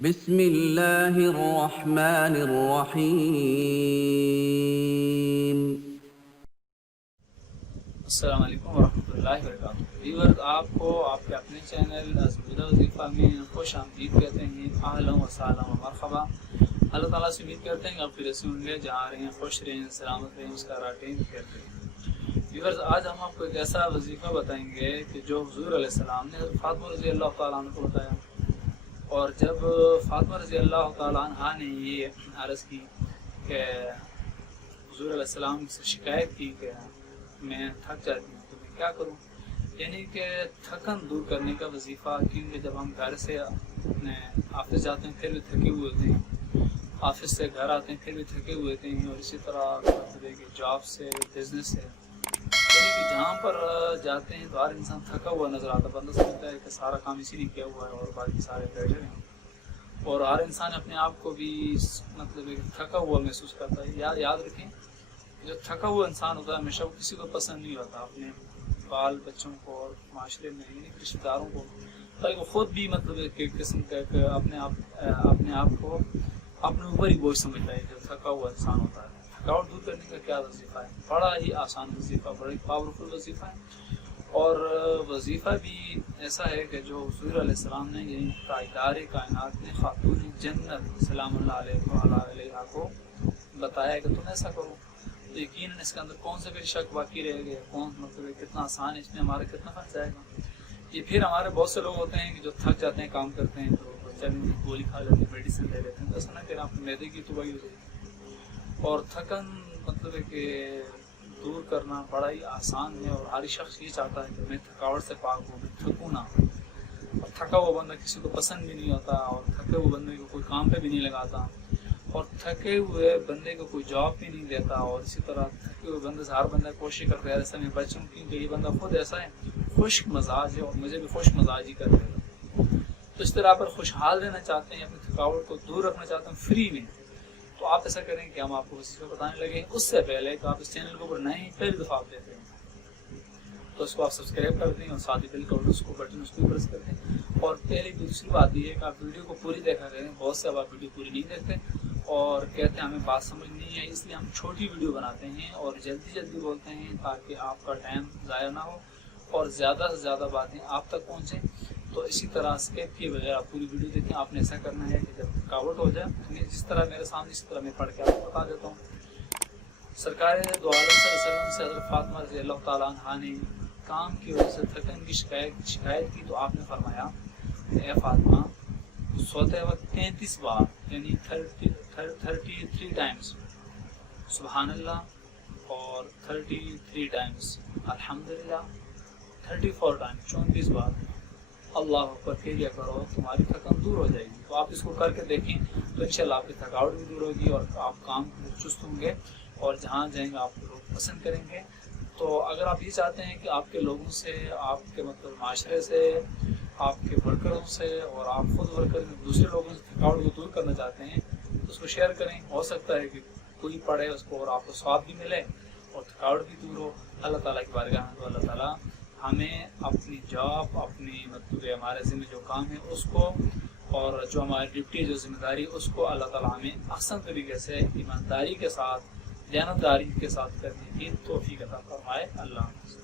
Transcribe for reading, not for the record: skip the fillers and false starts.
بسم اللہ الرحمن الرحیم۔ السلام علیکم ورحمۃ اللہ وبرکاتہ۔ ویورز، آپ کو آپ کے اپنے چینل ازمودہ وظیفہ میں خوش آمدید کہتے ہیں۔ اہلا و سہلا و مرحبا۔ اللہ تعالیٰ سے امید کرتے ہیں کہ آپ پھر سے ہوں گے، جہاں رہیں خوش رہیں، سلامت رہیں، مسکراتے ہیں، خیر رہیں۔ ویورز، آج ہم آپ کو ایک ایسا وظیفہ بتائیں گے کہ جو حضور علیہ السلام نے حضرت فاطمہ رضی اللہ تعالیٰ عنہ کو بتایا، اور جب فاطمہ رضی اللہ تعالیٰ عنہ نے یہ عرض کی کہ حضور علیہ السلام سے شکایت کی کہ میں تھک جاتی ہوں تو میں کیا کروں، یعنی کہ تھکن دور کرنے کا وظیفہ، کیونکہ جب ہم گھر سے آفس جاتے ہیں پھر بھی تھکے ہوئے ہوتے ہیں، آفس سے گھر آتے ہیں پھر بھی تھکے ہوئے ہوتے ہیں، اور اسی طرح جاب سے، بزنس سے، یعنی کہ جہاں پر جاتے ہیں تو ہر انسان تھکا ہوا نظر آتا ہے، بندہ سمجھتا ہے کہ سارا کام اسی نے کیا ہوا ہے اور باقی سارے بیٹھے ہیں، اور ہر انسان اپنے آپ کو بھی تھکا ہوا محسوس کرتا ہے۔ یاد رکھیں، جو تھکا ہوا انسان ہوتا ہے ہمیشہ وہ کسی کو پسند نہیں ہوتا، اپنے بال بچوں کو اور معاشرے میں یعنی رشتہ داروں کو، بلکہ وہ خود بھی ایک قسم کا اپنے آپ کو اپنے اوپر ہی بوجھ سمجھتا ہے جو تھکا ہوا انسان ہوتا ہے۔ تھکاوٹ دور کرنے کا کیا وظیفہ ہے؟ بڑا ہی آسان وظیفہ، بڑا ہی پاورفل وظیفہ ہے، اور وظیفہ بھی ایسا ہے کہ جو حضور علیہ السلام نے یعنی تاجدار کائنات نے خاتون جنت سلام اللہ علیہ کو بتایا کہ تم ایسا کرو، تو یقیناً اس کے اندر کون سے پھر شک باقی رہ گئے، کون کتنا آسان ہے، اس میں ہمارا کتنا فرق جائے گا۔ یہ پھر ہمارے بہت سے لوگ ہوتے ہیں کہ جو تھک جاتے ہیں، کام کرتے ہیں تو چلیں گولی کھا لیتے ہیں، میڈیسن لے لیتے ہیں، تو ایسا نہ کہ آپ معدے کی تباہی ہو جائے گی۔ اور تھکن کہ دور کرنا بڑا ہی آسان ہے، اور ہر شخص یہ چاہتا ہے کہ میں تھکاوٹ سے پاک ہوں، میں تھکوں نہ۔ اور تھکا ہوا بندہ کسی کو پسند بھی نہیں ہوتا، اور تھکے ہوئے بندے کو کوئی کام پہ بھی نہیں لگاتا، اور تھکے ہوئے بندے کو کوئی جاب بھی نہیں دیتا، اور اسی طرح تھکے ہوئے بندے سے ہر بندہ کوشش کرتا ہے ایسا میں بچوں، کیونکہ یہ بندہ خود ایسا ہے، خشک مزاج ہے، اور مجھے بھی خشک مزاج ہی کر دے گا۔ تو اس طرح پر خوشحال رہنا چاہتے ہیں، اپنی تھکاوٹ کو دور رکھنا چاہتے ہیں فری میں، تو آپ ایسا کریں کہ ہم آپ کو وظیفہ بتانے لگے۔ اس سے پہلے کہ آپ اس چینل کو اگر نئے پہلی دفعہ آپ دیکھ رہے ہیں تو اس کو آپ سبسکرائب کر دیں، اور ساتھ ہی بل کا اس کو بٹن اس کو پریس کر دیں۔ اور پہلی دوسری بات یہ ہے کہ آپ ویڈیو کو پوری دیکھا کریں، بہت سے اب آپ ویڈیو پوری نہیں دیکھتے اور کہتے ہیں ہمیں بات سمجھ نہیں ہے، اس لیے ہم چھوٹی ویڈیو بناتے ہیں اور جلدی بولتے ہیں تاکہ آپ کا ٹائم ضائع نہ ہو اور زیادہ سے زیادہ باتیں آپ تک پہنچیں۔ تو اسی طرح اسکیپ کیے بغیر آپ پوری ویڈیو دیکھیں۔ آپ نے ایسا کرنا ہے کہ جب تھکاوٹ ہو جائے جس طرح میرے سامنے اسی طرح میں پڑھ کے آپ کو بتا دیتا ہوں۔ سرکار دو عالم صلی اللہ علیہ وسلم سے حضرت فاطمہ رضی اللہ تعالیٰ عنہ نے کام کی وجہ سے تھکن کی شکایت کی، تو آپ نے فرمایا اے فاطمہ، سوتے وقت 33 بار یعنی 33 ٹائمز سبحان اللہ، اور 33 ٹائمز الحمدللہ، 34 ٹائمز 34 بار اللہ اکبر کہہ لیا کرو، تمہاری تھکن دور ہو جائے گی۔ تو آپ اس کو کر کے دیکھیں تو انشاءاللہ آپ کی تھکاوٹ بھی دور ہوگی، اور آپ کام چست ہوں گے، اور جہاں جائیں گے آپ کو لوگ پسند کریں گے۔ تو اگر آپ یہ چاہتے ہیں کہ آپ کے لوگوں سے، آپ کے معاشرے سے، آپ کے ورکروں سے، اور آپ خود ورکر دوسرے لوگوں سے تھکاوٹ کو دور کرنا چاہتے ہیں تو اس کو شیئر کریں، ہو سکتا ہے کہ کوئی پڑھے اس کو اور آپ کو ثواب بھی ملے اور تھکاوٹ بھی دور ہو۔ اللہ تعالیٰ کی بارگاہ میں تو اللہ تعالیٰ ہمیں اپنی جاب، اپنی ہمارے ذمہ جو کام ہے اس کو، اور جو ہماری ڈیوٹی جو ذمہ داری اس کو اللہ تعالیٰ ہمیں احسن طریقے سے ایمانداری کے ساتھ، دیانتداری کے ساتھ کرنے کی توفیق عطا فرمائے۔ اللہ حافظ۔